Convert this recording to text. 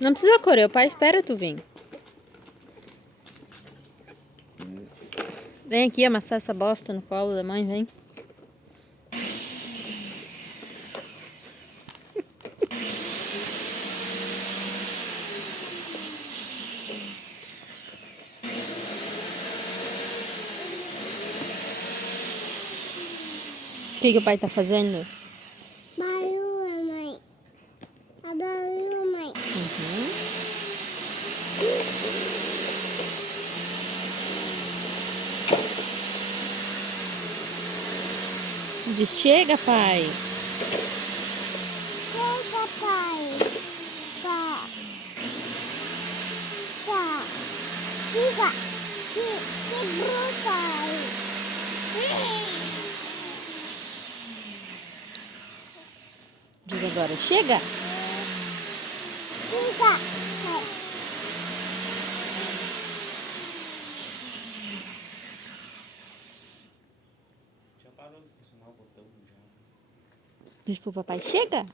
Não precisa correr, o pai espera tu vir. Vem aqui amassar essa bosta no colo da mãe, vem. O que o pai tá fazendo? Barulho, mãe. A barulho, mãe. Diz, chega, pai. Chega, pai. Tá. Tá. Chega. Quebrou, pai. Diz agora, chega. Chega, pai. Já parou de funcionar o botão já. Diz pro papai, chega.